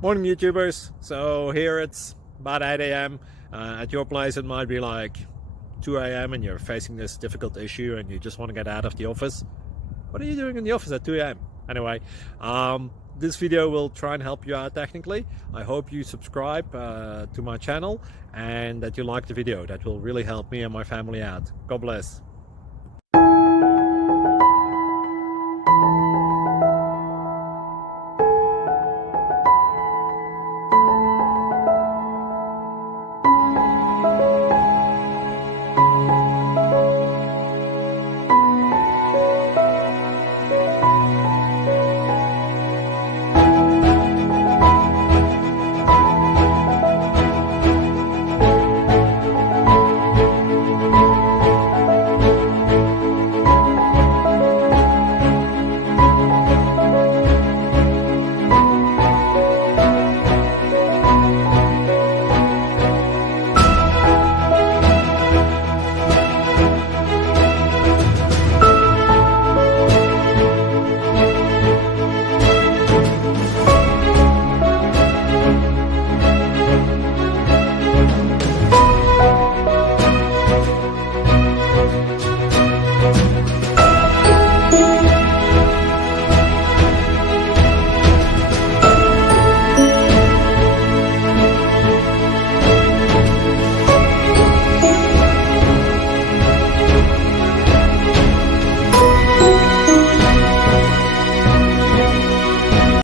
Morning, YouTubers. So here it's about 8 a.m. At your place, it might be like 2 a.m. and you're facing this difficult issue and you just want to get out of the office. What are you doing in the office at 2 a.m.? Anyway, this video will try and help you out technically. I hope you subscribe to my channel and that you like the video. That will really help me and my family out. God bless.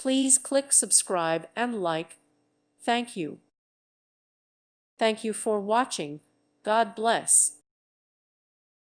Please click subscribe and like. Thank you. Thank you for watching. God bless.